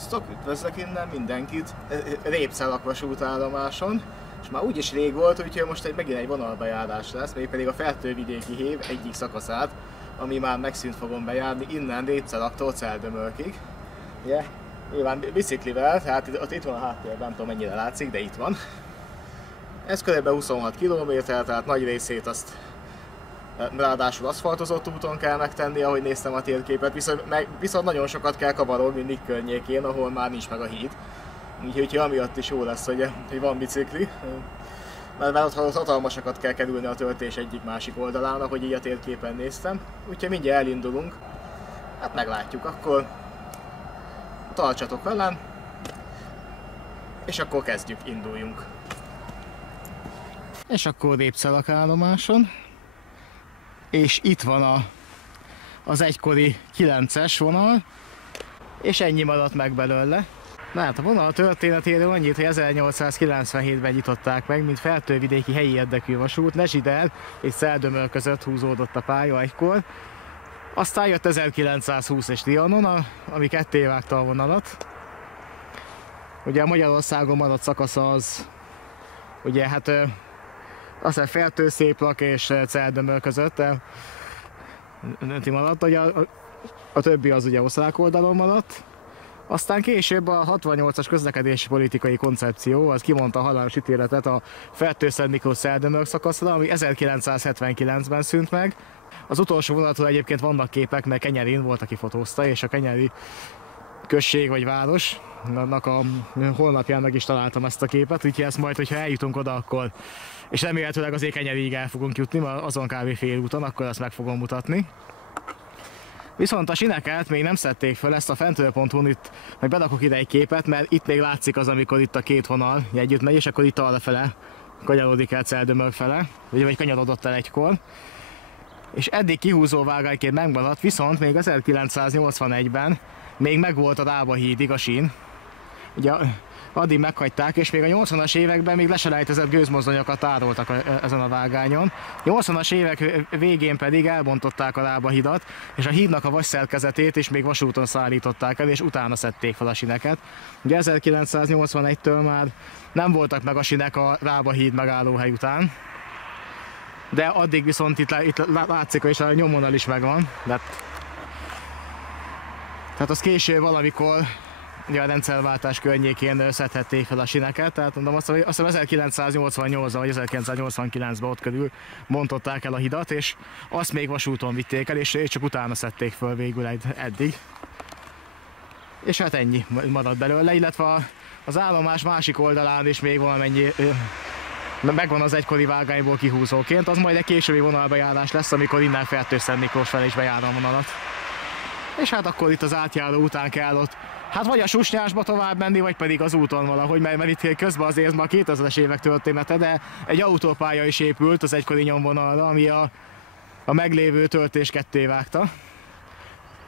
Sziasztok! Üdvözlök innen mindenkit Répszalak vasútállomáson. És már úgyis rég volt, úgyhogy most megint egy vonalbejárás lesz, mégpedig a Fertővidéki Hév egyik szakaszát, ami már megszűnt fogom bejárni innen Répszalaktól Celdömölkig. Ugye? Nyilván biciklivel, tehát itt van a háttérben, nem tudom mennyire látszik, de itt van. Ez körülbelül 26 km, tehát nagy részét azt ráadásul aszfaltozott úton kell megtenni, ahogy néztem a térképet, viszont nagyon sokat kell kavarogni Nick környékén, ahol már nincs meg a híd. Úgyhogy amiatt is jó lesz, hogy van bicikli. Mert ott hatalmasakat kell kerülni a töltés egyik-másik oldalán, ahogy így a térképen néztem. Úgyhogy mindjárt elindulunk. Hát meglátjuk, akkor tartsatok velem, és akkor kezdjük, induljunk. És akkor Répszalak állomáson. És itt van az egykori 9-es vonal, és ennyi maradt meg belőle. Na hát a vonal történetéről annyit, hogy 1897-ben nyitották meg, mint Fertővidéki helyi érdekű vasút, Nezsider és Celdömöl között húzódott a pálya egykor. Aztán jött 1920 és Trianon, ami ketté vágta a vonalat. Ugye a Magyarországon maradt szakasza az, ugye hát aztán Fertőszéplak és Celdömöl között maradt, ugye a többi az ugye osztrák oldalon maradt. Aztán később a 68-as közlekedési politikai koncepció az kimondta a halálos ítéletet a Fertőszent Miklós Celdömöl szakaszra, ami 1979-ben szűnt meg. Az utolsó vonatról egyébként vannak képek, mert Kenyerin volt, aki fotózta, és a kenyeri község vagy város annak a honlapján meg is találtam ezt a képet, úgyhogy ezt majd, hogyha eljutunk oda, akkor, és remélhetőleg azért Kenyerig el fogunk jutni, mert azon kb. Félúton, akkor ezt meg fogom mutatni. Viszont a sineket még nem szedték fel, ezt a fentről.hu-n itt meg berakok ide egy képet, mert itt még látszik az, amikor itt a két vonal együtt megy, és akkor itt arrafele kanyarodik el Celdömöl fele, vagy kanyarodott el egykor. És eddig kihúzó vágányként megmaradt, viszont még 1981-ben még megvolt a Rába hídig a sín. Ugye addig meghagyták, és még a 80-as években még leselejtezett gőzmozdonyokat tároltak ezen a vágányon. 80-as évek végén pedig elbontották a Rába hidat, és a hídnak a vasszerkezetét is még vasúton szállították el, és utána szedték fel a sineket. Ugye 1981-től már nem voltak meg a sinek a Rába híd megállóhely után, de addig viszont itt látszik, és a nyomvonal is megvan. Tehát az később valamikor ugye a rendszerváltás környékén szedhették fel a sineket, tehát mondom, azt hiszem 1988-ban vagy 1989-ben ott körül bontották el a hidat, és azt még vasúton vitték el, és csak utána szedték föl végül eddig. És hát ennyi maradt belőle, illetve az állomás másik oldalán is még valamennyi megvan az egykori vágányból kihúzóként, az majd egy későbbi vonalbejárás lesz, amikor innen Fertőszent Miklós felé is bejár a vonalat. És hát akkor itt az átjáró után kell ott, hát vagy a Susnyásba tovább menni, vagy pedig az úton valahogy, mert itt közben azért ma a 2000-es évek története, de egy autópálya is épült az egykori nyomvonalra, ami a meglévő töltés ketté vágta.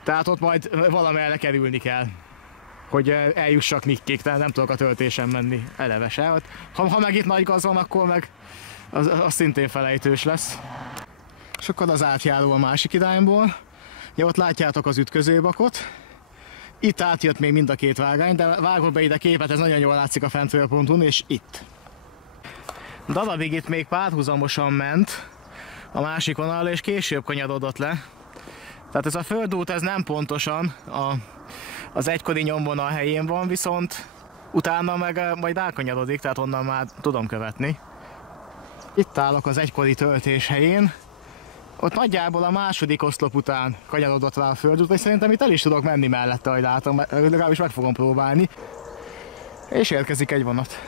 Tehát ott majd valamerre kerülni kell, hogy eljussak Nikkig, tehát nem tudok a töltésen menni eleve se. Ha meg itt nagy gaz van, akkor meg az szintén felejtős lesz. És akkor az átjáró a másik irányból. Ja, ott látjátok az ütközőbakot. Itt átjött még mind a két vágány, de vágok be ide képet, ez nagyon jól látszik a fentről.hu-n, és itt. Darabig itt még párhuzamosan ment a másik vonal, és később kanyarodott le. Tehát ez a földút ez nem pontosan az egykori nyomvonal helyén van, viszont utána meg majd elkanyarodik, tehát onnan már tudom követni. Itt állok az egykori töltés helyén. Ott nagyjából a második oszlop után kanyarodott rá a földút, és szerintem itt el is tudok menni mellette, ahogy látom, legalábbis meg fogom próbálni. És érkezik egy vonat.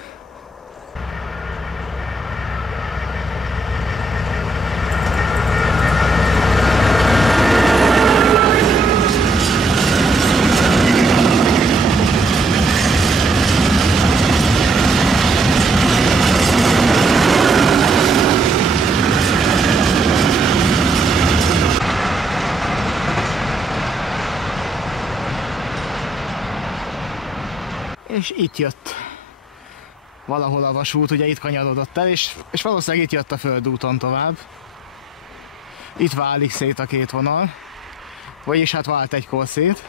És itt jött valahol a vasút, ugye itt kanyarodott el, és valószínűleg itt jött a földúton tovább. Itt válik szét a két vonal, vagyis hát vált egykor szét.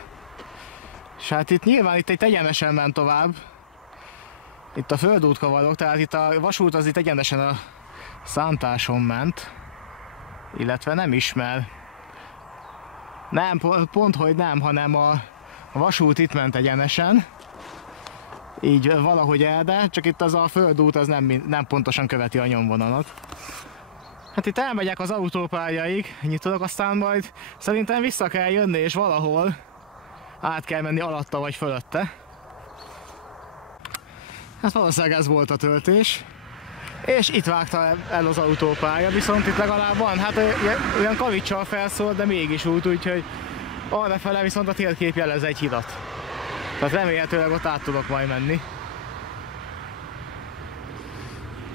És hát itt nyilván itt egy egyenesen ment tovább. Itt a földútka vagyok, tehát itt a vasút az itt egyenesen a szántáson ment. Illetve nem is, mert nem, pont hogy nem, hanem a vasút itt ment egyenesen. Így valahogy de csak itt az a földút az nem pontosan követi a nyomvonalat. Hát itt elmegyek az autópályaig, nyitok, aztán majd szerintem vissza kell jönni, és valahol át kell menni alatta vagy fölötte. Hát valószínűleg ez volt a töltés. És itt vágta el az autópálya, viszont itt legalább van, hát olyan kavicsal felszól, de mégis út, úgyhogy arrafele viszont a térkép jelez egy hidat. Tehát remélhetőleg ott át tudok majd menni.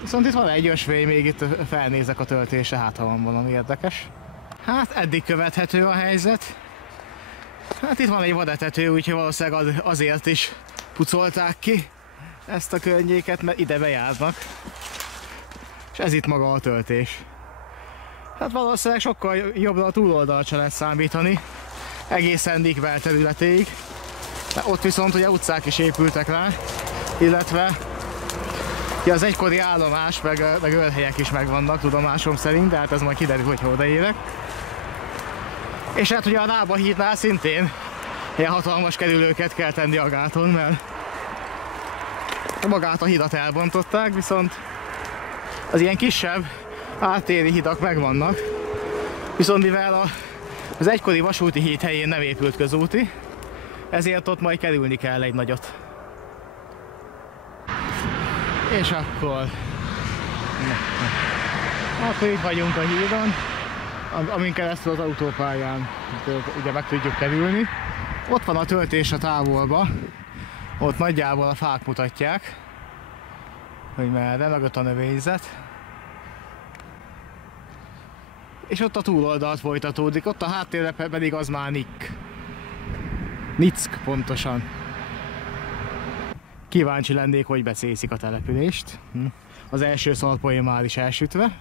Viszont itt van egy ösvény, még itt felnézek a töltésre, hát ha van valami érdekes. Hát eddig követhető a helyzet. Hát itt van egy vadetető, úgyhogy valószínűleg azért is pucolták ki ezt a környéket, mert ide bejárnak. És ez itt maga a töltés. Hát valószínűleg sokkal jobbra a túloldalt se lehet számítani. Egészen Nikbel területéig. De ott viszont ugye utcák is épültek rá, illetve ja, az egykori állomás, meg őrhelyek is megvannak tudomásom szerint, de hát ez majd kiderül, hogy odaérek. És hát ugye a Rába hídnál szintén ilyen hatalmas kerülőket kell tenni a gáton, mert magát a hidat elbontották, viszont az ilyen kisebb áttéri hidak megvannak. Viszont mivel az egykori vasúti híd helyén nem épült közúti, ezért ott majd kerülni kell egy nagyot. És akkor itt vagyunk a hídon, amin keresztül az autópályán ugye meg tudjuk kerülni. Ott van a töltés a távolba, ott nagyjából a fák mutatják, hogy merre, meg ott a növényzet. És ott a túloldalt folytatódik, ott a háttérre pedig az már Nick pontosan. Kíváncsi lennék, hogy becészik a települést. Az első szalpoé már is elsütve,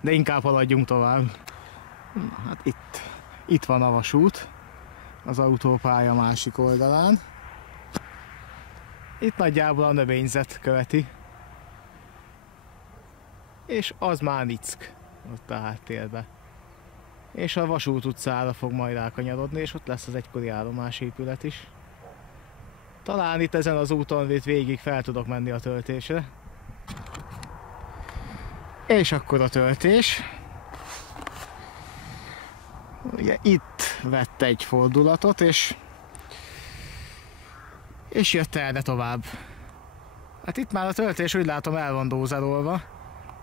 de inkább haladjunk tovább. Hát itt van a vasút, az autópálya másik oldalán. Itt nagyjából a növényzet követi. És az már Nick, ott a háttérben. És a Vasút utcára fog majd elkanyarodni, és ott lesz az egykori állomásépület is. Talán itt ezen az úton végig fel tudok menni a töltésre. És akkor a töltés. Ugye itt vett egy fordulatot, és jött erre tovább. Hát itt már a töltés úgy látom el van dózerolva.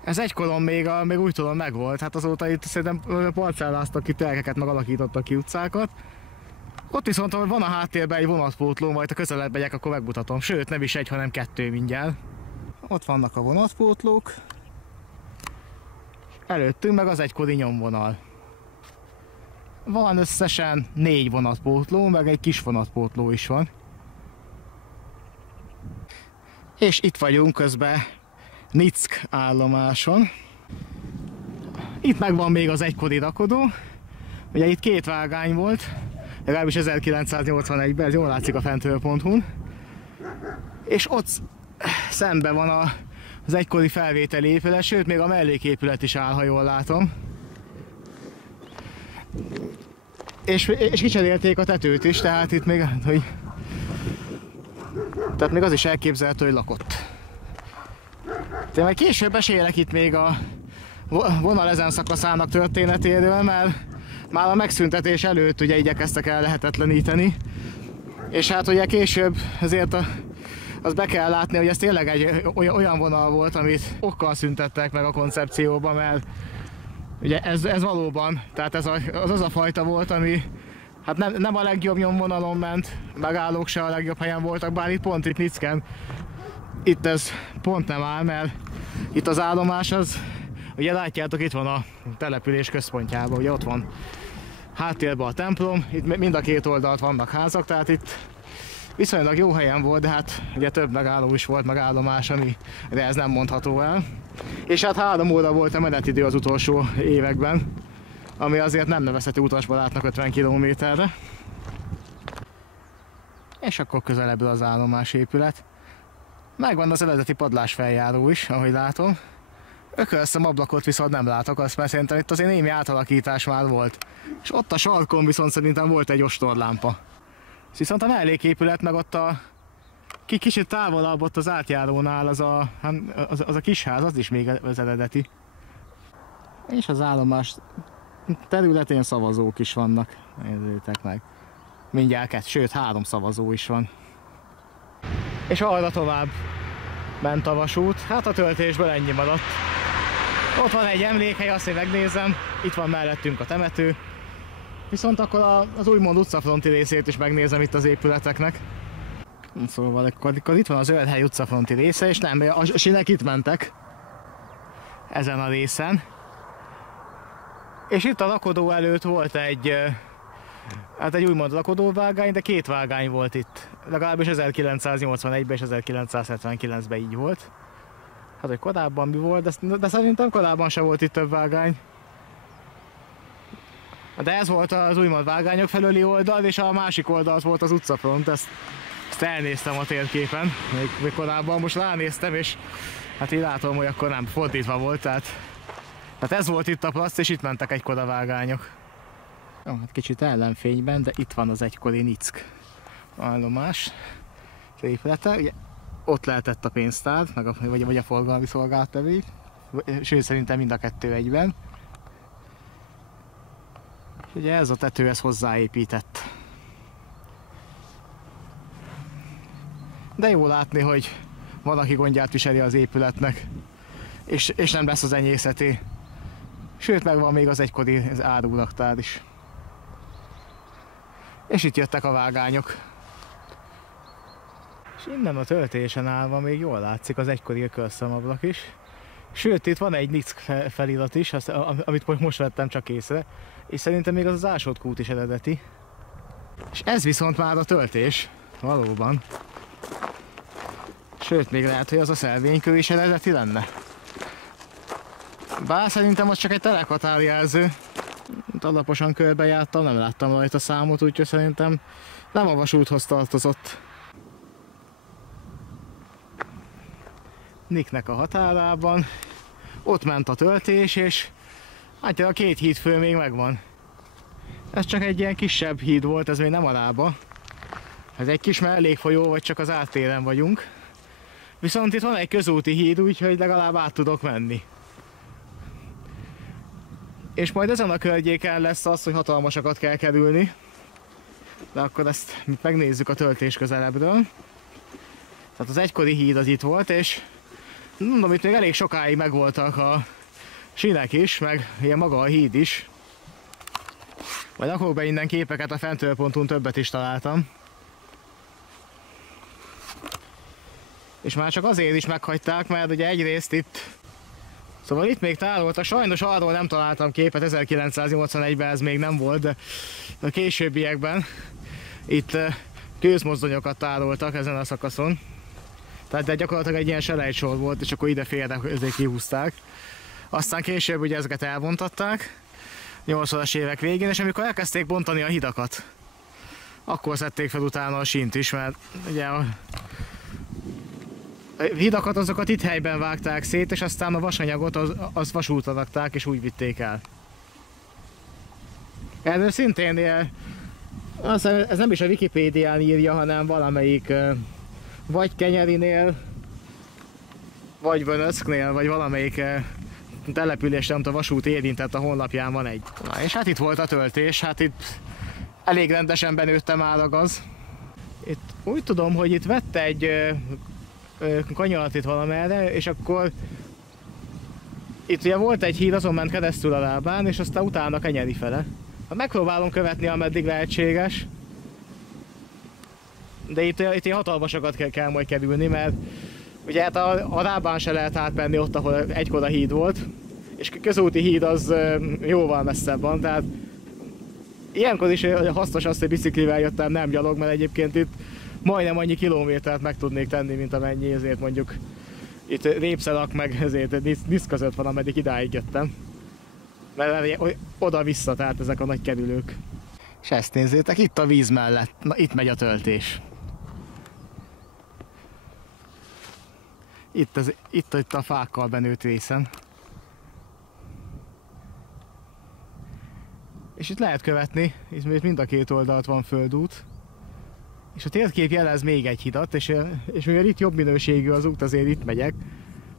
Ez egykoron még úgy tudom megvolt, hát azóta itt szerintem parcelláztak ki telkeket, meg alakítottak ki utcákat. Ott viszont van a háttérben egy vonatpótló, majd a közelebb megyek, akkor megmutatom. Sőt, nem is egy, hanem kettő mindjárt. Ott vannak a vonatpótlók. Előttünk meg az egykori nyomvonal. Van összesen 4 vonatpótló, meg egy kis vonatpótló is van. És itt vagyunk közben Nick állomáson. Itt megvan még az egykori rakodó. Ugye itt 2 vágány volt, legalábbis 1981-ben, ez jól látszik a fentről.hu-n. És ott szemben van az egykori felvételi épület, sőt még a melléképület is áll, ha jól látom. És kicserélték a tetőt is, tehát itt még, tehát még az is elképzelhető, hogy lakott. De majd később mesélek itt még a vonal ezen szakaszának történetéről, mert már a megszüntetés előtt ugye igyekeztek el lehetetleníteni. És hát ugye később ezért azt be kell látni, hogy ez tényleg egy olyan vonal volt, amit okkal szüntettek meg a koncepcióba, mert ugye ez valóban, tehát ez az a fajta volt, ami hát nem a legjobb nyomvonalon ment, megállók se a legjobb helyen voltak, bár itt pont itt Nicken, itt ez pont nem áll, mert itt az állomás az, ugye látjátok, itt van a település központjában, ugye ott van háttérben a templom, itt mind a 2 oldalt vannak házak, tehát itt viszonylag jó helyen volt, de hát ugye több megálló is volt, megállomás, amire ez nem mondható el. És hát 3 óra volt a menetidő az utolsó években, ami azért nem nevezhető utasbarátnak 50 km-re. És akkor közelebbről az állomásépület. Megvan az eredeti padlásfeljáró is, ahogy látom. Ökölszem ablakot viszont nem látok, azt mert szerintem itt azért némi átalakítás már volt. És ott a sarkon viszont szerintem volt egy ostorlámpa. Viszont a melléképület meg ott a kicsit távolabb ott az átjárónál az a kisház, az is még az eredeti. És az állomás területén szavazók is vannak. Nézzétek meg. Mindjárt sőt 3 szavazó is van. És arra tovább ment a vasút, hát a töltésből ennyi maradt. Ott van egy emlékhely, azt én megnézem, itt van mellettünk a temető. Viszont akkor az úgymond utcafronti részét is megnézem itt az épületeknek. Szóval akkor itt van az Örhely utcafronti része, és nem, a sinek itt mentek. Ezen a részen. És itt a lakodó előtt volt egy úgymond lakodóvágány, de 2 vágány volt itt. Legalábbis 1981-ben és 1979-ben így volt. Hát, hogy korábban mi volt, de szerintem korábban sem volt itt több vágány. De ez volt az úgymond vágányok felőli oldal, és a másik oldal volt az utcafront. Ezt elnéztem a térképen, még korábban, most ránéztem, és hát így látom, hogy akkor nem, fordítva volt, tehát ez volt itt a plac, és itt mentek egykor a vágányok. Jó, hát kicsit ellenfényben, de itt van az egykori Nick állomás épülete. Ugye, ott lehetett a pénztár, vagy a forgalmi szolgáltató, sőt szerintem mind a kettő egyben. És ugye ez a tető, ez hozzáépített. De jó látni, hogy valaki gondját viseli az épületnek, és nem lesz az enyészeté. Sőt, megvan még az egykori áruraktár is. És itt jöttek a vágányok. És innen a töltésen állva még jól látszik az egykori ökölszemablak is. Sőt, itt van egy Nick felirat is, amit most vettem csak észre. És szerintem még az Ásódkút is eredeti. És ez viszont már a töltés, valóban. Sőt, még lehet, hogy az a szelvénykő is eredeti lenne. Bár szerintem az csak egy telekhatárjelző. Alaposan körbejártam, nem láttam rajta számot, úgyhogy szerintem nem a vasúthoz tartozott. Nicknek a határában. Ott ment a töltés, és hát a 2 hídfő még megvan. Ez csak egy ilyen kisebb híd volt, ez még nem a lába. Ez egy kis mellékfolyó, vagy csak az áttéren vagyunk. Viszont itt van egy közúti híd, úgyhogy legalább át tudok menni. És majd ezen a környéken lesz az, hogy hatalmasakat kell kerülni. De akkor ezt megnézzük a töltés közelebbről. Tehát az egykori híd az itt volt, és mondom, itt még elég sokáig megvoltak a sínek is, meg ilyen maga a híd is. Majd rakok be innen képeket, a fentőponton többet is találtam. És már csak azért is meghagyták, mert ugye egyrészt itt... Szóval itt még tároltak, sajnos arról nem találtam képet, 1981-ben ez még nem volt, de a későbbiekben itt kőzmozdonyokat tároltak ezen a szakaszon. Tehát de gyakorlatilag egy ilyen selejtsor volt, és akkor ide félre ezért kihúzták. Aztán később ugye ezeket elbontatták, 80-as évek végén, és amikor elkezdték bontani a hidakat, akkor szedték fel utána a sínt is, mert ugye a hidakat azokat itt helyben vágták szét, és aztán a vasanyagot az vasútra rakták, és úgy vitték el. Erről szintén ez nem is a Wikipédián írja, hanem valamelyik vagy Kenyerinél, vagy Vönöcknél, vagy valamelyik település, nem a vasút érintett, a honlapján van egy. Na, és hát itt volt a töltés, hát itt elég rendesen benőtte már a gaz. Itt úgy tudom, hogy itt vette egy kanyarat itt valamerre, és akkor itt ugye volt egy híd, azon ment keresztül a lábán, és aztán utána Kenyeri fele. Hát megpróbálom követni, ameddig lehetséges. De itt ilyen hatalmasakat kell majd kerülni, mert ugye hát a lábán se lehet átmenni ott, ahol egykor a híd volt, és a közúti híd az jóval messzebb van, tehát ilyenkor is hasznos az, hogy biciklivel jöttem, nem gyalog, mert egyébként itt majdnem annyi kilométert meg tudnék tenni, mint amennyi, ezért mondjuk itt Répszelak meg ezért Nisz között van, ameddig idáig jöttem. Mert oda-vissza, tehát ezek a nagy kerülők. És ezt nézzétek, itt a víz mellett, na itt megy a töltés. Itt a fákkal benőtt részen. És itt lehet követni, itt mind a két oldalt van földút. És a térkép jelez még egy hidat, és mivel itt jobb minőségű az út, azért itt megyek.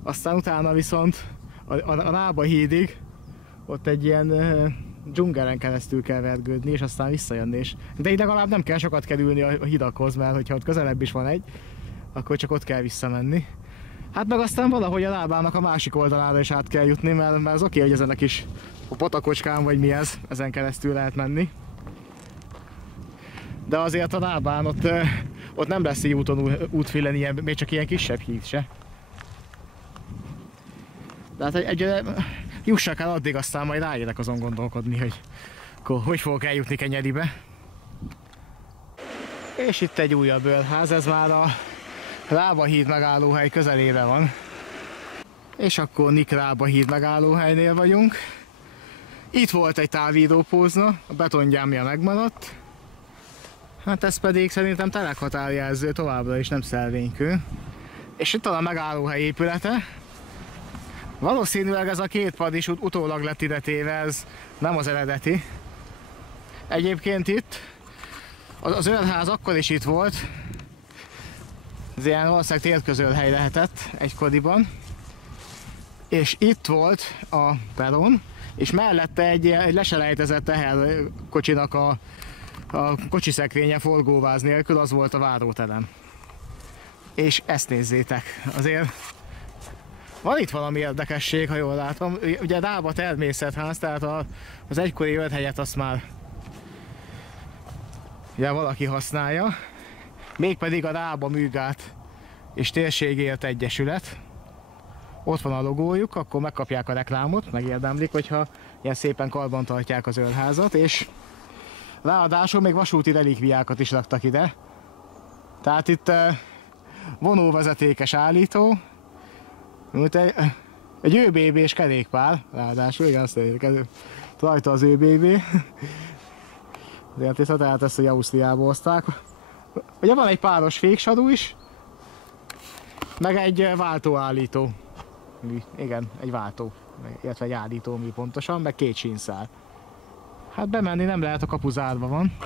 Aztán utána viszont a Rába hídig ott egy ilyen dzsungelen keresztül kell vergődni, és aztán visszajönni. De így legalább nem kell sokat kerülni a hidakhoz, mert hogyha ott közelebb is van egy, akkor csak ott kell visszamenni. Hát meg aztán valahogy a Rábának a másik oldalára is át kell jutni, mert az oké, hogy ezen a kis patakocskán, vagy mi ez, ezen keresztül lehet menni. De azért a Rábán ott nem lesz így útfélen ilyen, még csak ilyen kisebb híd se. De hát jussak el addig, aztán majd ráérek azon gondolkodni, hogy fogok eljutni Kenyeribe. És itt egy újabb őrház, ez már a Rába híd megállóhely közelébe van. És akkor Nik Rába híd megállóhelynél vagyunk. Itt volt egy távírópózna, a betongyámja megmaradt. Hát ez pedig szerintem telekhatárjelző, továbbra is nem szelvénykő. És itt van a megállóhely épülete. Valószínűleg ez a két pad is utólag lett ide téve, ez nem az eredeti. Egyébként itt az őrház akkor is itt volt. Ez ilyen valószínűleg térközölhely lehetett egykoriban. És itt volt a peron, és mellette egy leselejtezett teherkocsinak a kocsiszekrénye forgóváz nélkül, az volt a váróterem. És ezt nézzétek, azért van itt valami érdekesség, ha jól látom. Ugye Rába természetház, tehát az egykori őrhelyet azt már ugye valaki használja. Mégpedig a Rába Műgát és Térségért Egyesület. Ott van a logójuk, akkor megkapják a reklámot, megérdemlik, hogyha ilyen szépen karban tartják az őrházat, és ráadásul még vasúti relikviákat is raktak ide. Tehát itt vonóvezetékes állító, egy ÖBB-s kerékpár, ráadásul, igen, azt érjük, rajta az ÖBB. Azért tehát ezt, hogy Ausztriából hozták. Ugye van egy páros féksarú is, meg egy váltóállító. Igen, egy váltó, illetve egy állító mű pontosan, meg két sínszál. Hát bemenni nem lehet, a kapu zárva van.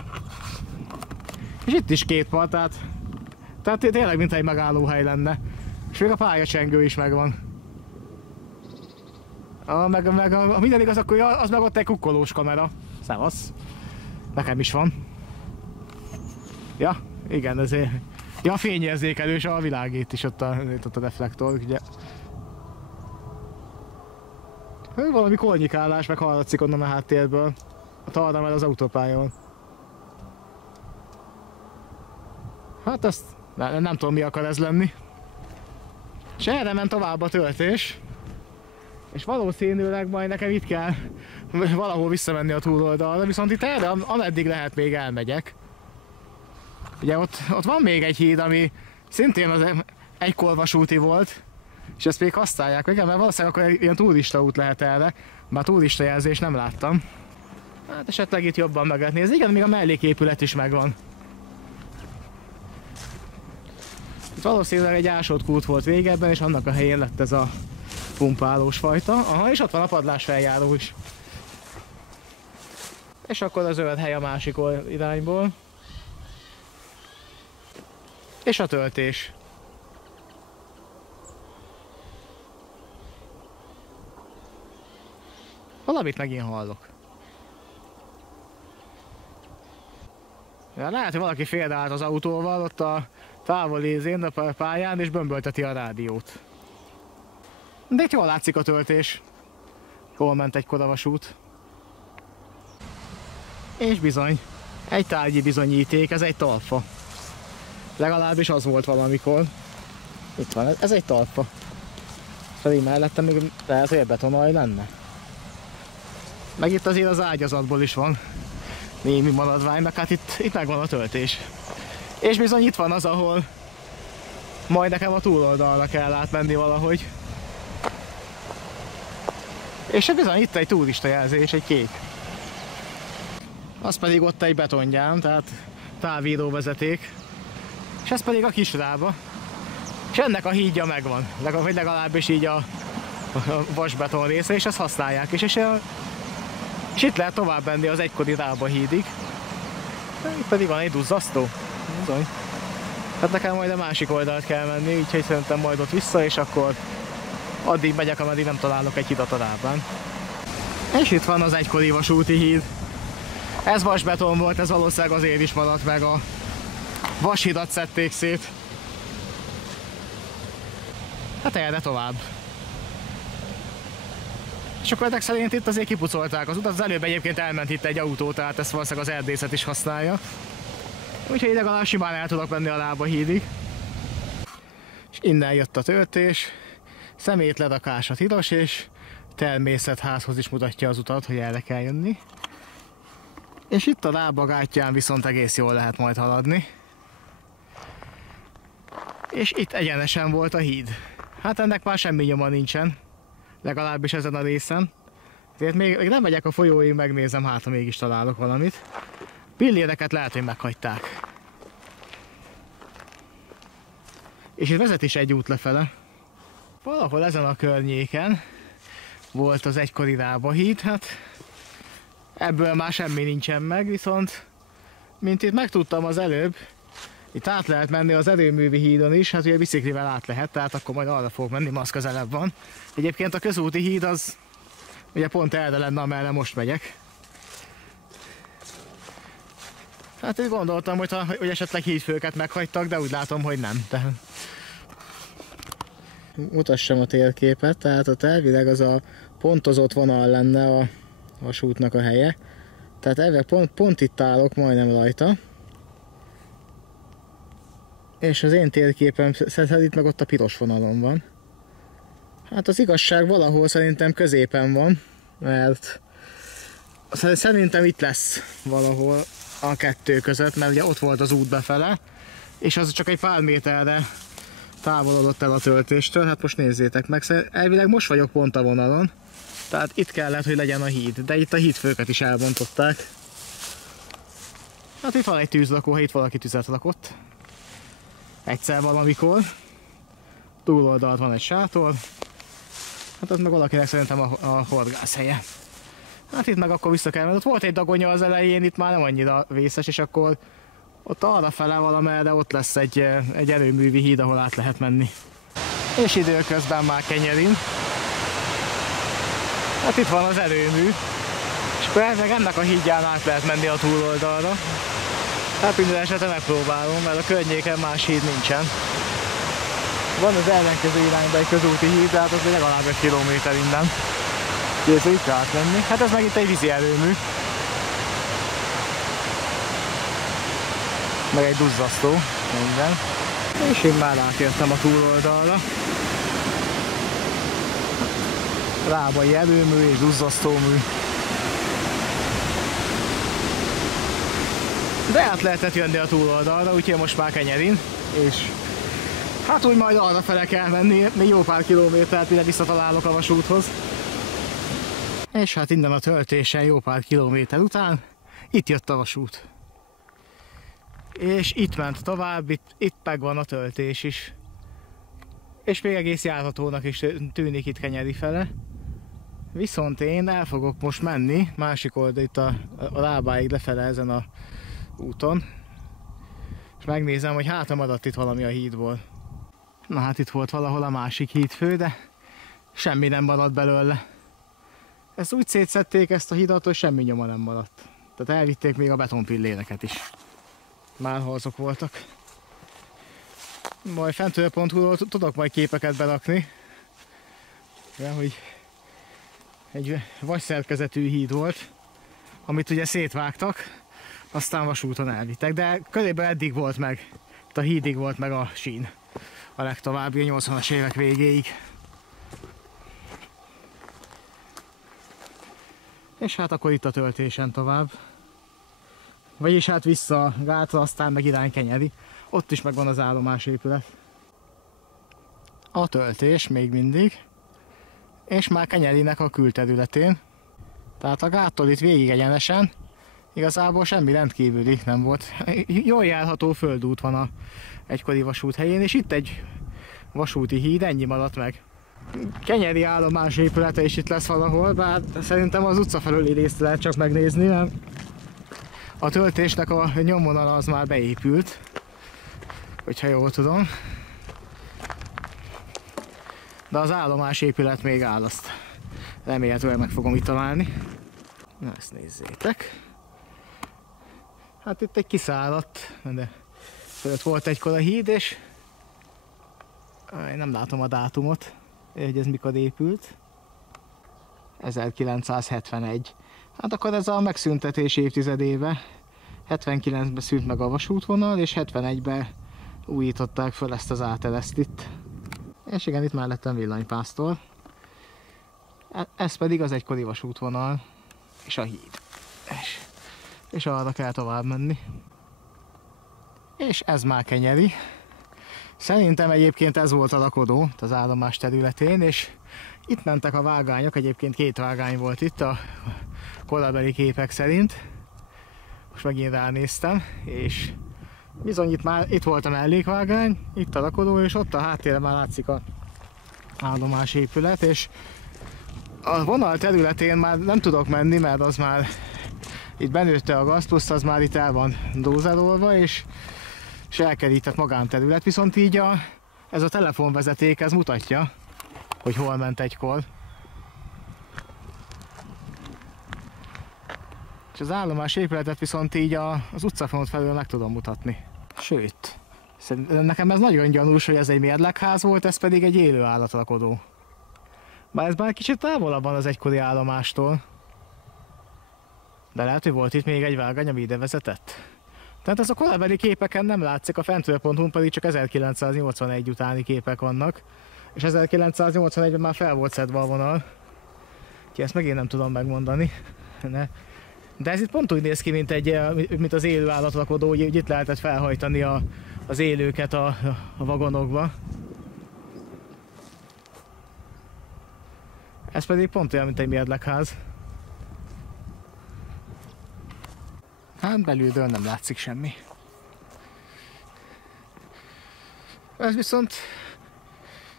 És itt is két pad, tehát tényleg mint egy megállóhely lenne. És még a pályacsengő is megvan. Ha minden igaz, akkor az meg ott egy kukkolós kamera. Szevasz. Nekem is van. Ja, igen, ezért. Ja, fényérzékelős, a világít is ott a reflektor, ugye. Valami kornyikálás, meg hallatszik onnan a háttérből. Arra már az autópályon. Hát azt nem tudom, mi akar ez lenni. És erre ment tovább a töltés. És valószínűleg majd nekem itt kell valahol visszamenni a túloldalra, viszont itt erre, ameddig lehet, még elmegyek. Ugye ott van még egy híd, ami szintén az egykor vasúti volt, és ezt még használják, igen, mert valószínűleg akkor ilyen turistaút lehet erre, bár turistajelzést nem láttam. Hát esetleg itt jobban meg lehet nézni, igen, még a melléképület is megvan. Itt valószínűleg egy ásótkút volt régebben, és annak a helyén lett ez a pumpálós fajta. Aha, és ott van a padlásfeljáró is. És akkor az őrhely a másik irányból. És a töltés. Valamit megint hallok. Ja, lehet, hogy valaki félreállt az autóval ott a távolézén, a pályán, és bömbölteti a rádiót. De itt jól látszik a töltés. Hol ment egy kodavasút. És bizony, egy tárgyi bizonyíték, ez egy talpa. Legalábbis az volt valamikor. Itt van, ez egy talpa. Pedig mellettem még lehet, hogy betonolj lenne. Meg itt azért az ágyazatból is van némi maradvány, meg hát itt megvan a töltés. És bizony itt van az, ahol majd nekem a túloldalra kell átmenni valahogy. És bizony itt egy turista jelzés, egy kék. Az pedig ott egy betongyám, tehát távíró vezeték. És ez pedig a Kis Rába. És ennek a hídja megvan, vagy legalábbis így a vasbeton része, és ezt használják is. És itt lehet tovább menni az egykori Rába hídig. Itt pedig van egy duzzasztó. Bizony. Hát nekem majd a másik oldalt kell menni, úgyhogy szerintem majd ott vissza, és akkor addig megyek, ameddig nem találok egy hidat a Rábán. És itt van az egykori vasúti híd. Ez vasbeton volt, ez valószínűleg azért is maradt meg, a vashidat szedték szét. Hát erre tovább. És akkor ezek szerint itt azért kipucolták az utat, az előbb egyébként elment itt egy autó, tehát ezt valószínűleg az erdészet is használja. Úgyhogy legalább simán el tudok menni a Rába hídig. És innen jött a töltés, szemétledakás a tilos, és természetházhoz is mutatja az utat, hogy erre kell jönni. És itt a Rába gátján viszont egész jól lehet majd haladni. És itt egyenesen volt a híd. Hát ennek már semmi nyoma nincsen, legalábbis ezen a részen. Ezért még nem megyek a folyóig, megnézem, hát ha mégis találok valamit. Pilléreket lehet, hogy meghagyták. És itt vezet is egy út lefele. Valahol ezen a környéken volt az egykori Rába híd, hát ebből már semmi nincsen meg, viszont mint itt megtudtam az előbb, itt át lehet menni az erőművi hídon is, hát ugye biciklivel át lehet, tehát akkor majd arra fog menni, ma az közelebb van. Egyébként a közúti híd az ugye pont erre lenne, amerre most megyek. Hát én gondoltam, hogy esetleg hídfőket meghagytak, de úgy látom, hogy nem. Tehát... Mutassam a térképet, tehát ott elvileg az a pontozott vonal lenne a vasútnak a helye. Tehát elvileg pont itt állok, majdnem rajta. És az én térképem szerint meg ott a piros vonalon van. Hát az igazság valahol szerintem középen van, mert szerintem itt lesz valahol a kettő között, mert ugye ott volt az út befele, és az csak egy pár méterre távolodott el a töltéstől. Hát most nézzétek meg, elvileg most vagyok pont a vonalon, tehát itt kellett, hogy legyen a híd, de itt a hídfőket is elbontották. Hát itt van egy tűzlakóhely, itt valaki tüzet lakott. Egyszer valamikor. Túloldalt van egy sátor. Hát az meg valakinek szerintem a horgász helye. Hát itt meg akkor vissza kell menni. Ott volt egy dagonya az elején, itt már nem annyira vészes, és akkor ott arra fele valamerre ott lesz egy erőművi híd, ahol át lehet menni. És időközben már Kenyerin. Hát itt van az erőmű. És akkor meg ennek a hídján át lehet menni a túloldalra. Hát minden esetre megpróbálom, mert a környéken más híd nincsen. Van az ellenkező irányba egy közúti híd, de hát az legalább 1 kilométer innen. Úgyhogy itt kell átmenni. Hát ez meg itt egy vízi erőmű. Meg egy duzzasztó, minden. És én már átértem a túloldalra. Rábai erőmű és duzzasztómű. De át lehetett jönni a túloldalra, úgyhogy most már Kenyerin, és hát úgy majd arra fele kell menni, még jó pár kilométert, mire visszatalálok a vasúthoz. És hát innen a töltésen jó pár kilométer után itt jött a vasút. És itt ment tovább, itt megvan a töltés is. És még egész járhatónak is tűnik itt Kenyeri fele. Viszont én el fogok most menni, másik oldal itt a Rábáig lefele ezen a úton. És megnézem, hogy hát maradt itt valami a hídból. Na hát itt volt valahol a másik hídfő, de semmi nem maradt belőle. Ezt úgy szétszedték ezt a hidat, hogy semmi nyoma nem maradt. Tehát elvitték még a betonpilléreket is. Már ha azok voltak. Majd fentről.hu-ról tudok majd képeket berakni. De, hogy egy vasszerkezetű híd volt, amit ugye szétvágtak, aztán vasúton elvittek, de körülbelül eddig volt meg, a hídig volt meg a sín. A legtovábbi a 80-as évek végéig. És hát akkor itt a töltésen tovább. Vagyis hát vissza a gátra, aztán meg irány Kenyeri. Ott is megvan az állomásépület. A töltés még mindig. És már Kenyerinek a külterületén. Tehát a gáttól itt végig egyenesen. Igazából semmi rendkívüli nem volt. Jól járható földút van a egykori vasút helyén, és itt egy vasúti híd, ennyi maradt meg. Kenyeri állomás épülete is itt lesz valahol, bár szerintem az utca felüli részt lehet csak megnézni, mert a töltésnek a nyomvonala az már beépült, hogyha jól tudom. De az állomás épület még áll, azt remélhetőleg meg fogom itt találni. Na, ezt nézzétek. Hát itt egy kiszáradt, de fölött volt egykor a híd, és én nem látom a dátumot, hogy ez mikor épült. 1971. Hát akkor ez a megszüntetés évtizedéve. 79-ben szűnt meg a vasútvonal, és 71-ben újították föl ezt az átereszt itt. És igen, itt mellettem villanypásztor. Ez pedig az egykori vasútvonal, és a híd. És arra kell tovább menni. És ez már Kenyeri. Szerintem egyébként ez volt a lakodó az állomás területén, és itt mentek a vágányok, egyébként 2 vágány volt itt a korabeli képek szerint. Most megint ránéztem, és bizony itt volt a mellékvágány, itt a lakodó, és ott a háttérben már látszik a állomás épület, és a vonal területén már nem tudok menni, mert az már itt benőtte a gaz, plusz az már itt el van dózerolva, és elkerített magánterület, viszont így ez a telefonvezeték, ez mutatja, hogy hol ment egykor. És az állomás épületet viszont így az utcafront felől meg tudom mutatni. Sőt, nekem ez nagyon gyanús, hogy ez egy mérlegház volt, ez pedig egy élő állatlakodó. Bár ez már kicsit távolabb van az egykori állomástól. De lehet, hogy volt itt még egy vágány, ami ide vezetett. Tehát ez a korabeli képeken nem látszik, a fentről.hu pedig csak 1981 utáni képek vannak. És 1981-ben már fel volt szedve a vonal. Úgyhogy ezt megint nem tudom megmondani. De ez itt pont úgy néz ki, mint az élő állatlakodó, hogy itt lehetett felhajtani az élőket a vagonokba. Ez pedig pont olyan, mint egy mérlegház. Hát belülről nem látszik semmi. Ez viszont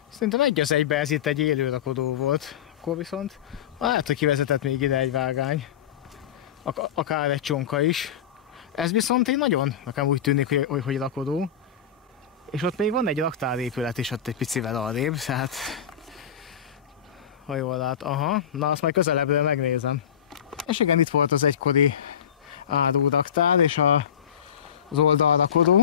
szerintem egy az egybe ez itt egy élő lakodó volt. Akkor viszont lehet, hogy kivezetett még ide egy vágány. Akár egy csonka is. Ez viszont egy nagyon, nekem úgy tűnik, hogy lakodó. És ott még van egy raktárépület is ott egy picivel arrébb, tehát ha jól lát, aha, na azt majd közelebbről megnézem. És igen, itt volt az egykori áruraktár és az oldalrakodó.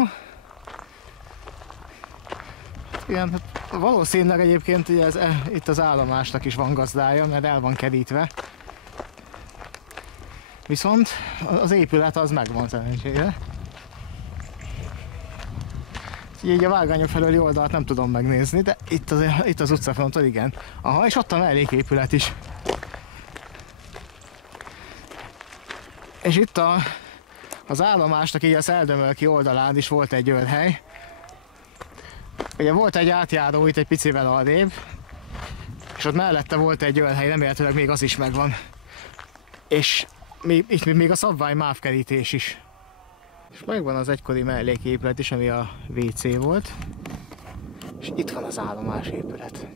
Igen, hát valószínűleg egyébként ugye itt az állomásnak is van gazdája, mert el van kerítve. Viszont az épület az megvan szerencsére. Így a vágányok felőli oldalt nem tudom megnézni, de itt az utcafronton igen. Aha, és ott a melléképület is. És itt az állomásnak így a Szeldömölki oldalán is volt egy őrhely. Ugye volt egy átjáró itt egy picivel arrébb, és ott mellette volt egy őrhely, remélhetőleg még az is megvan. És itt még a szabvány mávkerítés is. És megvan az egykori melléképület is, ami a WC volt. És itt van az állomás épület.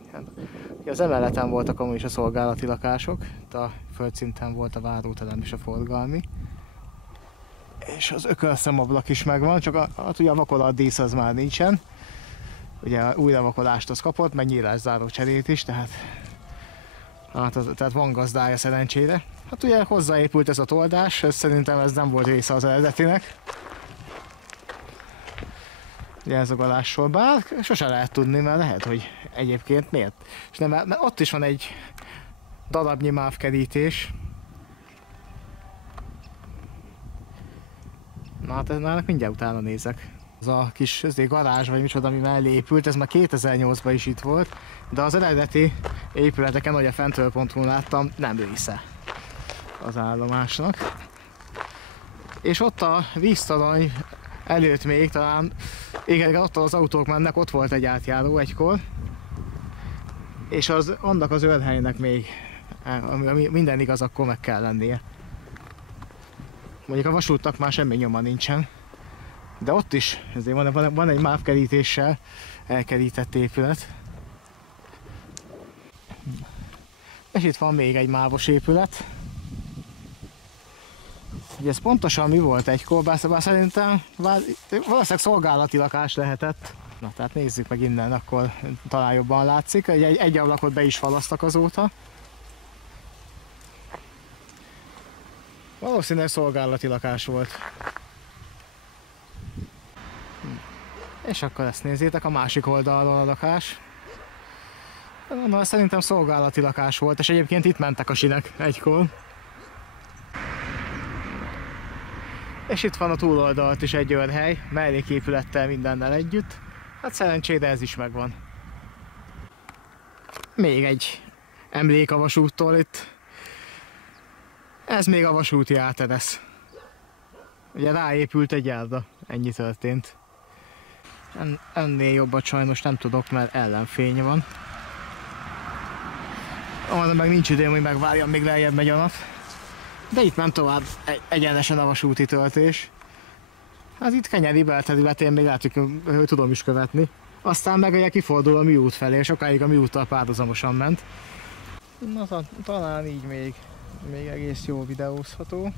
Az emeleten voltak amúgy is a szolgálati lakások, itt a földszinten volt a váróterem és a forgalmi. És az ökölszemoblak is megvan, csak ugye a vakolatdísz az már nincsen. Ugye újra vakolást az kapott, meg nyílászáró cserét is, tehát van gazdája szerencsére. Hát ugye hozzáépült ez a toldás, szerintem ez nem volt része az eredetinek. Jelzogolásról, bár sose lehet tudni, mert lehet, hogy egyébként miért. És nem, mert ott is van egy darabnyi mávkerítés. Na hát ennek mindjárt utána nézek. Az a kis garázs, vagy micsoda, ami mellé épült, ez már 2008-ban is itt volt, de az eredeti épületeken, ahogy a fentről.hu láttam, nem része az állomásnak. És ott a víztorony előtt még talán, igen, ott az autók mennek, ott volt egy átjáró egykor. És annak az őrhelynek még, ami minden igaz, akkor meg kell lennie. Mondjuk a vasútnak már semmi nyoma nincsen. De ott is ezért van egy mávkerítéssel elkerített épület. És itt van még egy mávos épület. Ugye ez pontosan mi volt egykor, bár szerintem valószínűleg szolgálati lakás lehetett. Na tehát nézzük meg innen, akkor talán jobban látszik. Egy ablakot be is falasztak azóta. Valószínűleg szolgálati lakás volt. És akkor ezt nézzétek, a másik oldalról a lakás. Na, szerintem szolgálati lakás volt, és egyébként itt mentek a sinek egykor. És itt van a túloldalt is egy őrhely, melléképülettel mindennel együtt. Hát szerencsére ez is megvan. Még egy emlék a vasúttól itt. Ez még a vasúti áteresz. Ugye ráépült egy járda, ennyi történt. Ennél jobbat sajnos nem tudok, mert ellenfény van. Arra meg nincs időm, hogy megvárjam, még lejjebb megy a nap. De itt ment tovább egyenesen a vasúti töltés. Hát itt Kenyeri belterületén még látjuk, hogy tudom is követni. Aztán meg ugye kifordul a műút felé, sokáig a műúttal párhuzamosan ment. Na talán így még egész jó videózható.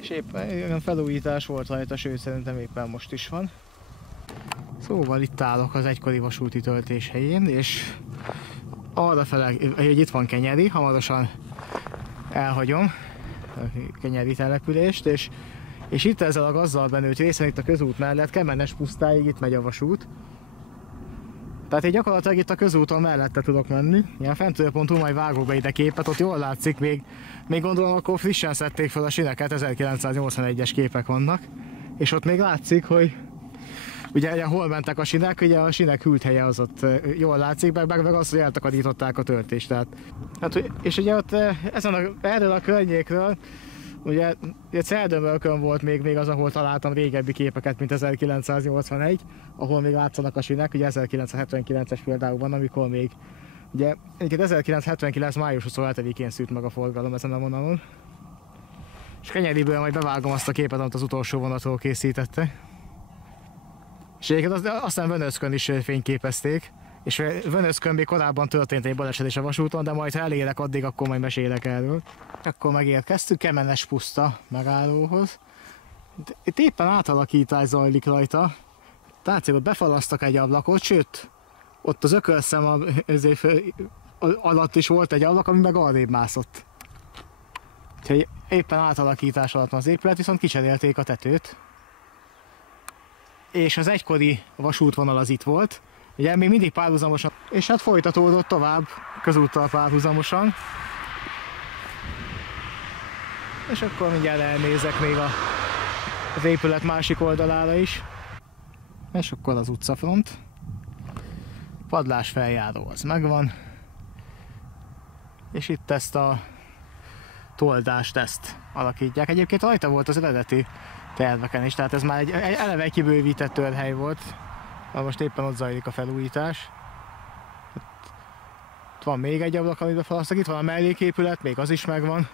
És éppen felújítás volt rajta, sőt szerintem éppen most is van. Szóval itt állok az egykori vasúti töltés helyén, és arrafele, hogy itt van Kenyeri, hamarosan elhagyom a kenyeri települést, és itt ezzel a gazzal benőtt részen, itt a közút mellett Kemenes pusztáig itt megy a vasút. Tehát én gyakorlatilag itt a közúton mellette tudok menni. Ilyen fentről.hu majd vágok be ide képet, ott jól látszik, még gondolom akkor frissen szedték fel a sineket, 1981-es képek vannak. És ott még látszik, hogy ugye hol mentek a sinek, ugye a sinek hűlt helye az ott jól látszik, meg az, hogy eltakarították a töltést. Tehát, és ugye ott erről a környékről, ugye Celdömölkön volt még az, ahol találtam régebbi képeket, mint 1981, ahol még látszanak a sinek, ugye 1979-es például van, amikor még, ugye 1979. május 27-én szűnt meg a forgalom ezen a vonalon. És Kenyeriből majd bevágom azt a képet, amit az utolsó vonatról készítette. És egyébként aztán Vönöckön is fényképezték, és Vönöckön még korábban történt egy baleset a vasúton, de majd ha elérek addig, akkor majd mesélek erről. Akkor megérkeztünk Kemenes puszta megállóhoz. Itt éppen átalakítás zajlik rajta. Látszik, hogy befalasztak egy ablakot, sőt, ott az ökölszem alatt is volt egy ablak, ami meg arrébb mászott. Úgyhogy éppen átalakítás alatt van az épület, viszont kicserélték a tetőt. És az egykori vasútvonal az itt volt, ugye még mindig párhuzamosan, és hát folytatódott tovább közúttal párhuzamosan. És akkor mindjárt elnézek még az épület másik oldalára is. És akkor az utcafront. Padlás feljáró az megvan. És itt ezt a toldást alakítják. Egyébként rajta volt az eredeti terveken is, tehát ez már egy eleve kibővített törhely volt. Most éppen ott zajlik a felújítás. Itt van még egy ablak, amit befalasztak, itt van a melléképület, még az is megvan.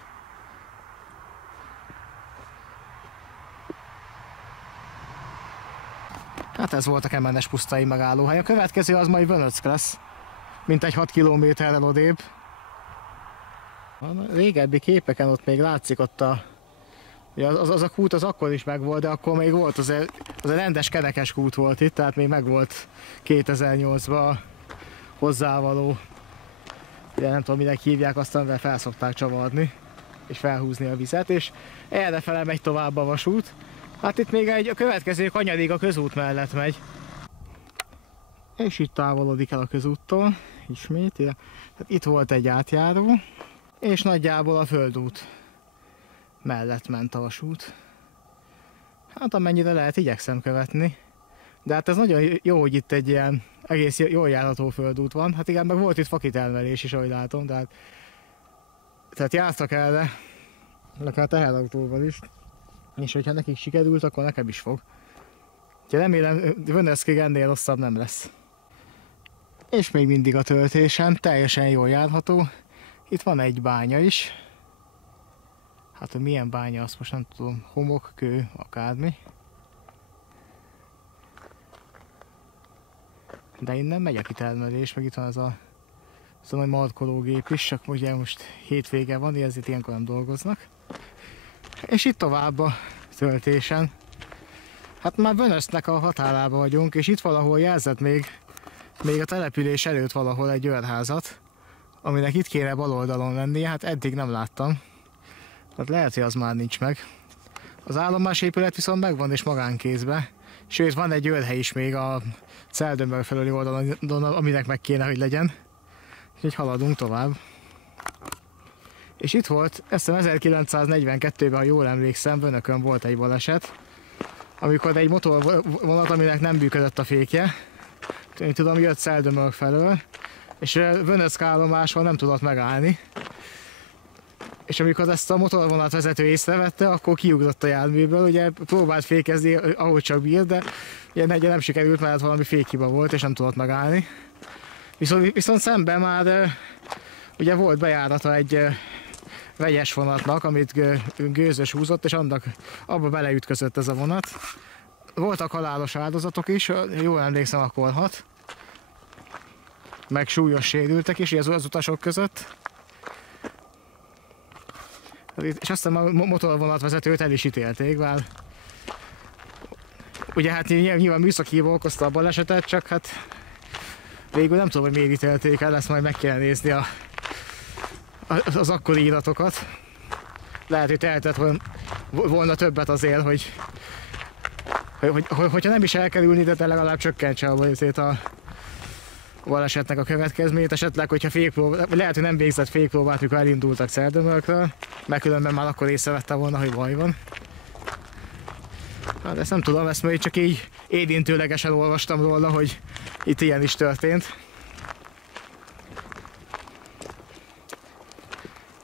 Hát ez volt a Kemenes pusztai megállóhely. A következő az majd Vönöck lesz, mint egy 6 kilométerrel odébb. A régebbi képeken ott még látszik ott az a kút az akkor is megvolt, de akkor még volt az a rendes kerekes kút volt itt, tehát még megvolt 2008-ban hozzávaló, ugye nem tudom minek hívják, aztán fel szokták csavarni és felhúzni a vizet, és errefele megy tovább a vasút. Hát itt még a következő kanyarig a közút mellett megy. És itt távolodik el a közúttól, ismét. Tehát itt volt egy átjáró, és nagyjából a földút mellett ment a vasút. Hát amennyire lehet, igyekszem követni. De hát ez nagyon jó, hogy itt egy ilyen egész jól járható földút van. Hát igen, meg volt itt fakitermelés is, ahogy látom, tehát jártak erre, akár teherautóval is. És hogyha nekik sikerült, akkor nekem is fog. Úgyhogy remélem, Vönöckig ennél rosszabb nem lesz. És még mindig a töltésen, teljesen jól járható. Itt van egy bánya is. Hát, hogy milyen bánya, azt most nem tudom. Homok, kő, akármi. De innen megy a kitermelés, meg itt van az a nagy markológép is, csak ugye most hétvége van, ezért ilyenkor nem dolgoznak. És itt tovább a töltésen. Hát már Vönösznek a határában vagyunk, és itt valahol jelzett még a település előtt valahol egy őrházat, aminek itt kéne bal oldalon lennie, hát eddig nem láttam. Tehát lehet, hogy az már nincs meg. Az állomásépület viszont megvan és magánkézbe. Sőt, van egy őrhely is még a Celdömböl felüli oldalon, aminek meg kéne, hogy legyen. Úgyhogy haladunk tovább. És itt volt, ezt 1942-ben, ha jól emlékszem, Vönökön volt egy baleset, amikor egy motorvonat, aminek nem működött a fékje, tudom, jött Celdömböl felől, és Vönöck állomáson nem tudott megállni. És amikor ezt a motorvonat vezető észrevette, akkor kiugrott a járműből, ugye próbált fékezni, ahogy csak bírt, de ugye nem sikerült, mert valami fékhiba volt, és nem tudott megállni. Viszont szemben már ugye volt bejárata egy vegyes vonatnak, amit gőzös húzott, és abba beleütközött ez a vonat. Voltak halálos áldozatok is, jól emlékszem, akkor 6. Meg súlyos sérültek is az utasok között. És aztán a motorvonatvezetőt el is ítélték, bár ugye hát nyilván műszakívó okozta a balesetet, csak hát végül nem tudom, hogy miért ítélték el, ezt majd meg kell nézni az akkori iratokat. Lehet, hogy tehetett volna többet azért, hogyha nem is elkerülni, de legalább csökkentse a balesetnek a következményét, esetleg, hogyha lehet, hogy nem végzett fékpróbát, mikor elindultak Celdömölkről, mert különben már akkor észrevette volna, hogy baj van. Hát ezt nem tudom, ezt még csak így érintőlegesen olvastam róla, hogy itt ilyen is történt.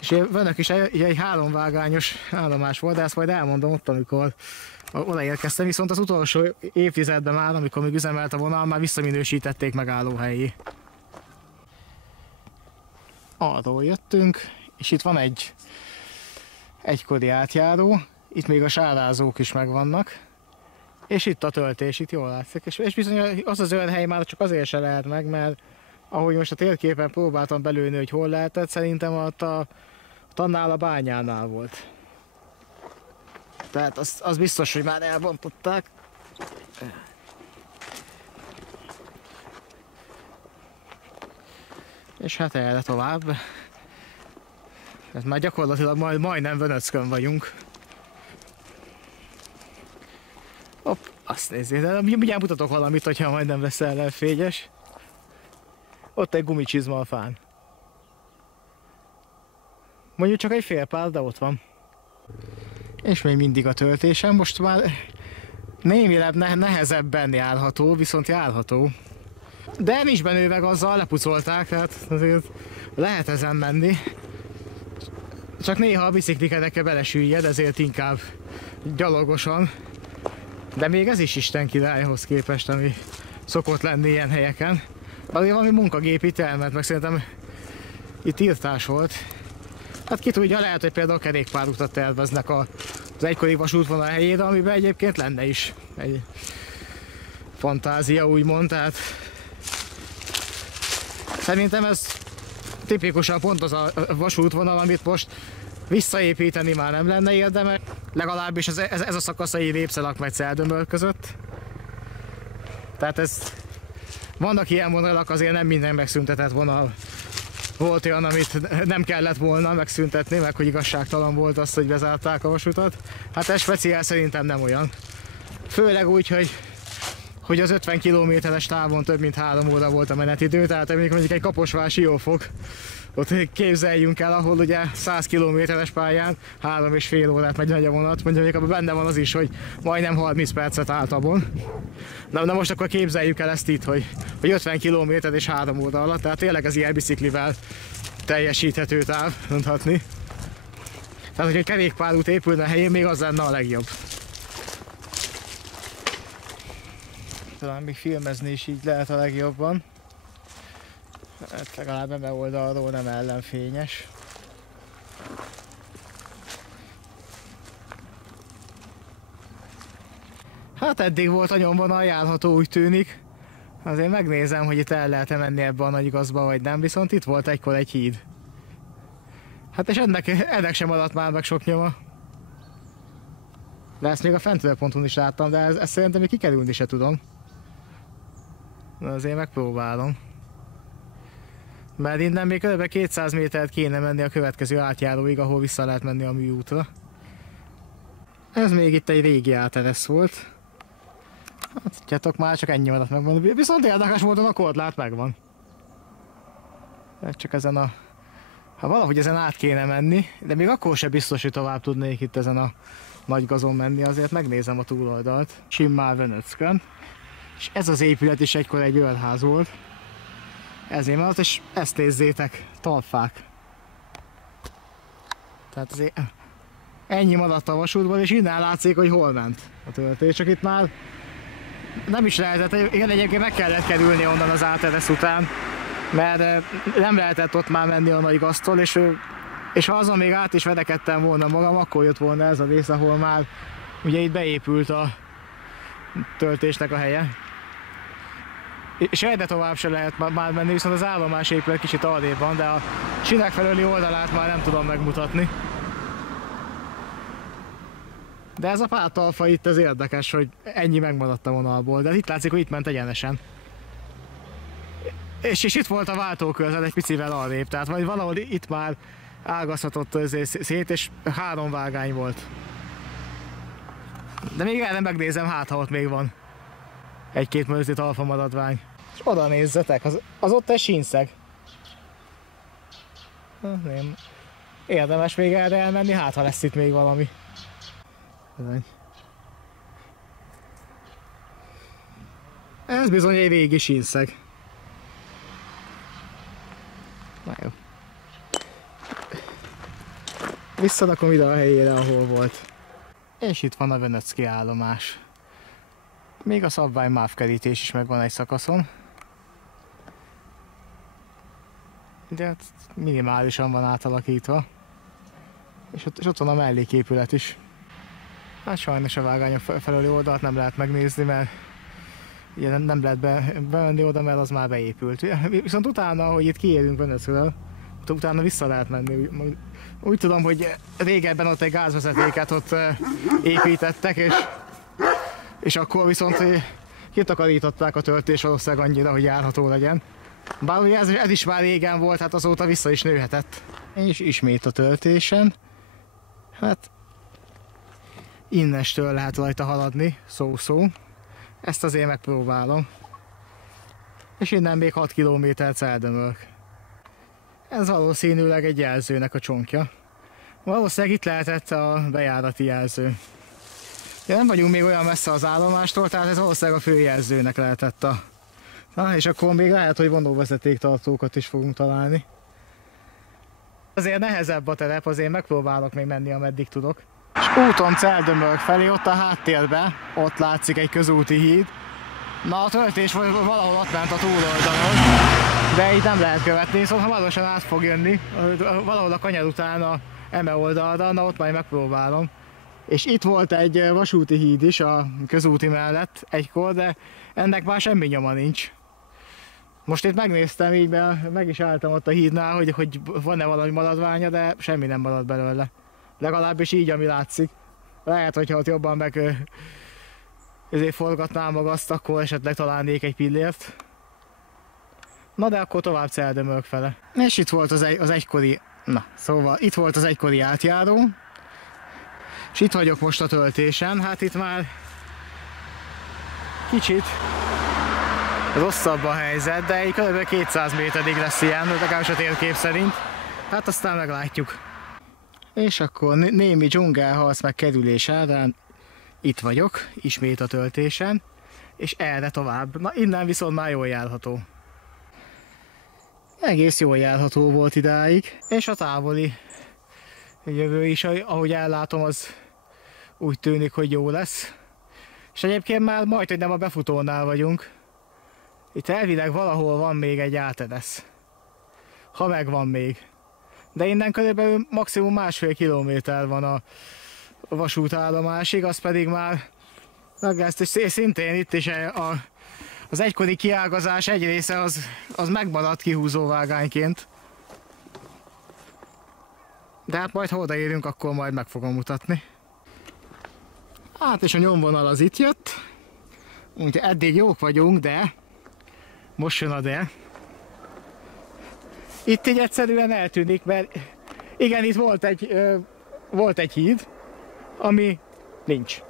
És vannak is egy 3 vágányos állomás volt, de ezt majd elmondom ott, amikor odaérkeztem, viszont az utolsó évtizedben már, amikor még üzemelt a vonal, már visszaminősítették megállóhelyi. Arról jöttünk, és itt van egy egykori átjáró, itt még a sárázók is megvannak, és itt a töltés, itt jól látszik, és bizony az az őrhely már csak azért se lehet meg, mert ahogy most a térképen próbáltam belőni, hogy hol lehetett, szerintem ott annál a bányánál volt. Tehát az biztos, hogy már elbontották. És hát erre tovább. Ez már gyakorlatilag majdnem Vönöckön vagyunk. Hopp, azt nézzél, de mindjárt mutatok valamit, hogyha majd nem lesz ellenfényes. Ott egy gumicsizma a fán. Mondjuk csak egy fél pár, de ott van. És még mindig a töltésem, most már némileg nehezebben járható, viszont járható. De nincs benne azzal, lepucolták, tehát azért lehet ezen menni. Csak néha a biciklikedeke belesüllyed, ezért inkább gyalogosan. De még ez is Isten királyhoz képest, ami szokott lenni ilyen helyeken. Azért valami munkagép itt elment, meg szerintem itt írtás volt. Hát ki tudja, lehet, hogy például kerékpárutat terveznek az egykori vasútvonal helyére, amiben egyébként lenne is egy fantázia, úgymond, tehát szerintem ez tipikusan pont az a vasútvonal, amit most visszaépíteni már nem lenne érdemes, legalábbis ez a szakaszai Répszelak-Celdömöl között. Tehát vannak ilyen vonalak, azért nem minden megszüntetett vonal. Volt olyan, amit nem kellett volna megszüntetni, meg hogy igazságtalan volt az, hogy bezárták a vasutat. Hát ez speciál szerintem nem olyan. Főleg úgy, hogy az 50 km-es távon több mint 3 óra volt a menetidő, tehát mondjuk egy Kaposvár-Siófok, ott képzeljünk el, ahol ugye 100 km-es pályán 3,5 órát megy a vonat, mondjuk abban benne van az is, hogy majdnem 30 percet általában. Na most akkor képzeljük el ezt itt, hogy 50 km és 3 óra alatt, tehát tényleg ez ilyen biciklivel teljesíthető táv, mondhatni. Tehát, hogy egy kerékpárút épülne a helyén, még az lenne a legjobb. Talán még filmezni is így lehet a legjobban. Hát legalább eme oldalról nem ellenfényes. Hát eddig volt a nyomvonal járható, úgy tűnik. Azért megnézem, hogy itt el lehet-e menni ebbe a nagy gazba, vagy nem, viszont itt volt egykor egy híd. Hát és ennek sem maradt már meg sok nyoma. De ezt még a fentülőponton is láttam, de ezt szerintem még kikerülni se tudom. De azért megpróbálom. Mert innen még kb. 200 métert kéne menni a következő átjáróig, ahol vissza lehet menni a műútra. Ez még itt egy régi áteresz volt. Hát tudjátok, már csak ennyi maradt megvan. Viszont érdekes módon a korlát megvan. Csak ezen a... Ha valahogy ezen át kéne menni, de még akkor sem biztos, hogy tovább tudnék itt ezen a nagy gazon menni, azért megnézem a túloldalt. Simmár Vönöckön. És ez az épület is egykor egy őrház volt. Ezért maradt, és ezt nézzétek, talpfák. Tehát azért ennyi maradt a vasútból, és innen látszik, hogy hol ment a töltés. Csak itt már nem is lehetett, igen, egyébként meg kellett kerülni onnan az áteresz után, mert nem lehetett ott már menni a nagy gaztól, és ha azon még át is verekedtem volna magam, akkor jött volna ez a rész, ahol már ugye itt beépült a töltésnek a helye. És egyre tovább se lehet már menni, viszont az állomás épület kicsit arrébb van, de a sinek felőli oldalát már nem tudom megmutatni. De ez a pár talfa itt az érdekes, hogy ennyi megmaradt a vonalból, de itt látszik, hogy itt ment egyenesen. És itt volt a váltókörzet egy picivel arrébb, tehát vagy valahol itt már ágazhatott szét, és 3 vágány volt. De még erre megnézem, hát ha ott még van egy-két mőzli talfa maradvány. És oda nézzetek, az ott egy sínszeg. Nem. Érdemes még erre elmenni, hát ha lesz itt még valami. Ez bizony egy régi sínszeg. Na jó. Visszarakom ide a helyére, ahol volt. És itt van a Vönöcki állomás. Még a szabvány mávkerítés is megvan egy szakaszon. De hát minimálisan van átalakítva. És ott van a melléképület is. Hát sajnos a vágányok felőli oldalt nem lehet megnézni, mert ugye nem lehet bemenni oda, mert az már beépült. Viszont utána, hogy itt kiérünk Vönöckről, utána vissza lehet menni. Úgy tudom, hogy régebben ott egy gázvezetéket ott építettek, és akkor viszont kitakarították a töltés valószínűleg annyira, hogy járható legyen. Bár ugye ez is már régen volt, hát azóta vissza is nőhetett. És ismét a töltésen. Hát innestől lehet rajta haladni, szó-szó. Ezt azért megpróbálom. És innen még 6 kilométert eldömölök. Ez valószínűleg egy jelzőnek a csonkja. Valószínűleg itt lehetett a bejárati jelző. Ja, nem vagyunk még olyan messze az állomástól, tehát ez valószínűleg a főjelzőnek lehetett a... Na, és akkor még lehet, hogy vonóvezetéktartókat is fogunk találni. Azért nehezebb a terep, azért megpróbálok még menni, ameddig tudok. És úton Celdömölk felé, ott a háttérben, ott látszik egy közúti híd. Na, a töltés valahol ott ment a túloldalon, de itt nem lehet követni, szóval hamarosan át fog jönni, valahol a kanyar után a eme oldalra, na ott majd megpróbálom. És itt volt egy vasúti híd is a közúti mellett egykor, de ennek már semmi nyoma nincs. Most itt megnéztem így, meg is álltam ott a hídnál, hogy van-e valami maradványa, de semmi nem maradt belőle. Legalábbis így, ami látszik. Lehet, hogyha ott jobban ezért forgatnám maga azt, akkor esetleg találnék egy pillért. Na de akkor tovább Celdömölk fele. És itt volt az egykori... Na, szóval itt volt az egykori átjáró. És itt vagyok most a töltésen. Hát itt már kicsit rosszabb a helyzet, de így kb. 200 méterig lesz ilyen, legalábbis a térkép szerint. Hát aztán meglátjuk. És akkor némi dzsungelharc meg kerülés árán itt vagyok, ismét a töltésen, és erre tovább. Na innen viszont már jól járható. Egész jól járható volt idáig, és a távoli jövő is, ahogy ellátom, az úgy tűnik, hogy jó lesz. És egyébként már majdhogy nem a befutónál vagyunk. Itt elvileg valahol van még egy áteresz. Ha megvan még. De innen körülbelül maximum 1,5 kilométer van a vasútállomásig, az pedig már Meg ezt is szintén itt is az egykori kiágazás egy része az megmaradt kihúzóvágányként. De hát majd ha odaérünk, akkor majd meg fogom mutatni. Hát és a nyomvonal az itt jött. Úgyhogy eddig jók vagyunk, de most jön a de. Itt így egyszerűen eltűnik, mert igen, itt volt egy híd, ami nincs.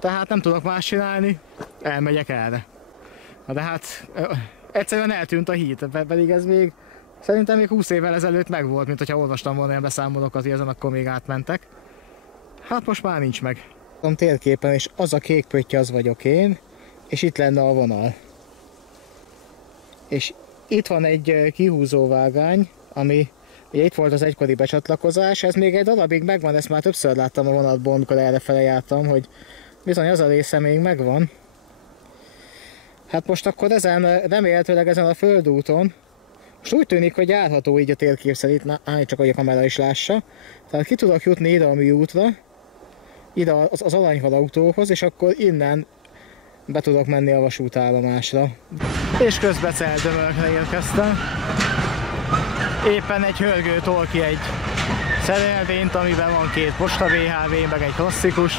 Tehát nem tudok más csinálni, elmegyek erre. De hát egyszerűen eltűnt a híd, pedig ez még szerintem még 20 évvel ezelőtt megvolt, mint hogyha olvastam volna ilyen beszámolókat, hogy ezen akkor még átmentek. Hát most már nincs meg. A térképen, és az a kék pötty, az vagyok én, és itt lenne a vonal. És itt van egy kihúzóvágány, ami ugye itt volt az egykori becsatlakozás, ez még egy darabig megvan, ezt már többször láttam a vonatból, amikor errefele jártam, hogy bizony az a része még megvan. Hát most akkor remélhetőleg ezen a földúton, most úgy tűnik, hogy járható így a térkép szerint, csak hogy a kamera is lássa. Tehát ki tudok jutni ide a műútra, ide az Aranyhal autóhoz, és akkor innen be tudok menni a vasútállomásra. És közben Celdömölkre érkeztem. Éppen egy hörgő tol ki egy szerelvényt, amiben van 2 posta VHV, meg egy klasszikus.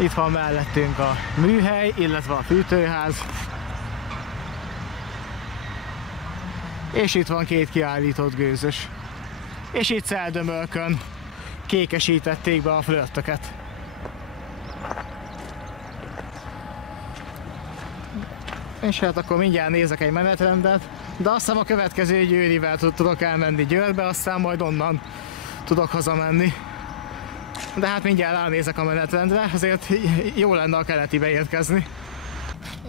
Itt van mellettünk a műhely, illetve a fűtőház. És itt van 2 kiállított gőzös. És itt Celdömölkön kékesítették be a flörtöket. És hát akkor mindjárt nézek egy menetrendet, de azt hiszem a következő Győrivel tudok elmenni Győrbe, aztán majd onnan tudok hazamenni. De hát mindjárt ránézek a menetrendre, azért jó lenne a keletibe érkezni.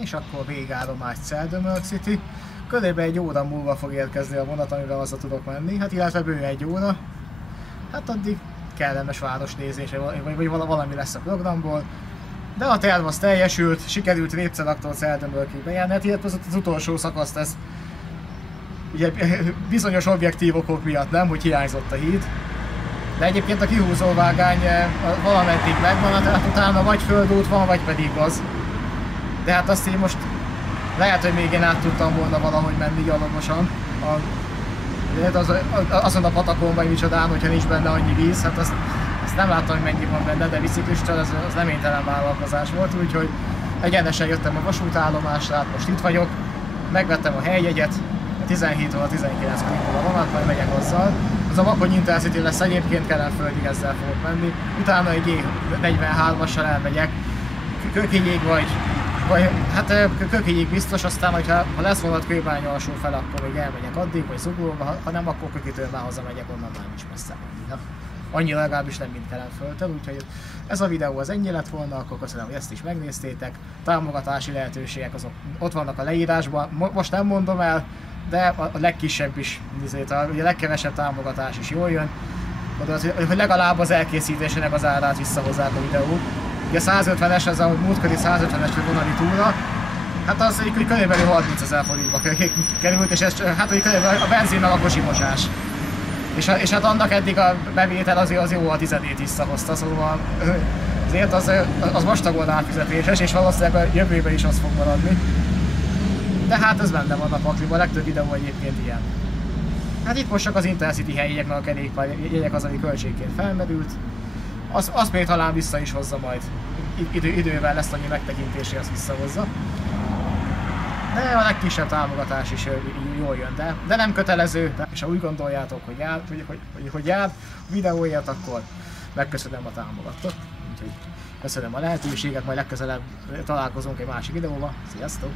És akkor végállomás Celdömölk City. Körülbelül 1 óra múlva fog érkezni a vonat, amivel haza tudok menni, hát illetve bő 1 óra. Hát addig kellemes városnézés, vagy valami lesz a programból. De a terv az teljesült, sikerült Répcedaktól Celdömölkig bejárni, hát illetve az utolsó szakaszt ez ugye bizonyos objektív okok miatt nem, hogy hiányzott a híd. De egyébként a kihúzóvágány valameddig megvan, tehát utána vagy földút van, vagy pedig az. De hát azt így most lehet, hogy még én át tudtam volna valahogy menni gyalogosan. Azon a patakon vagy micsodán, hogyha nincs benne annyi víz, hát azt nem láttam, hogy mennyi van benne, de biciklisttel az reménytelen vállalkozás volt, úgyhogy egyenesen jöttem a vasútállomásra, hát most itt vagyok, megvettem a helyjegyet, a 17-től 19 a vonat, majd megyek azzal. Az a Makony Intercity lesz egyébként, Kelenföldig ezzel fogok menni, utána egy E43-assal elmegyek, Kökinyig vagy hát Kökinyig biztos, aztán hogyha lesz vonat Kőbánya alsó fel, akkor még elmegyek addig, vagy Zuglóba, ha nem, akkor Kökitől már hazamegyek, onnan már nincs messze annyira. Annyira legalábbis nem, mint Kelenföldtől, úgyhogy ez a videó az ennyi lett volna, akkor köszönöm, hogy ezt is megnéztétek. Támogatási lehetőségek azok ott vannak a leírásban, most nem mondom el, de a legkisebb is, a legkevesebb támogatás is jól jön, hogy legalább az elkészítésének az árát visszahozzák a videót. Ugye 150-es, ez a múltkori 150-es vonali túra, hát az hogy körülbelül 30 000 forintba került, és ez hát hogy körülbelül a benzinnal a kosimosás. És hát annak eddig a bevétel az jó a tizedét visszahozta, szóval azért az vastagon átfizetéses, és valószínűleg a jövőben is az fog maradni. De hát ez benne van a pakliban, a legtöbb videó egyébként ilyen. Hát itt most csak az Intercity helyjegyek, meg a kerékpárjegyek az, ami költségként felmerült. Az még talán vissza is hozza majd. Idővel lesz annyi megtekintési, azt visszahozza. De a legkisebb támogatás is jól jön, de nem kötelező, és ha úgy gondoljátok, hogy jár a videóért, akkor megköszönöm a támogatót. Úgyhogy köszönöm a lehetőséget, majd legközelebb találkozunk egy másik videóban. Sziasztok!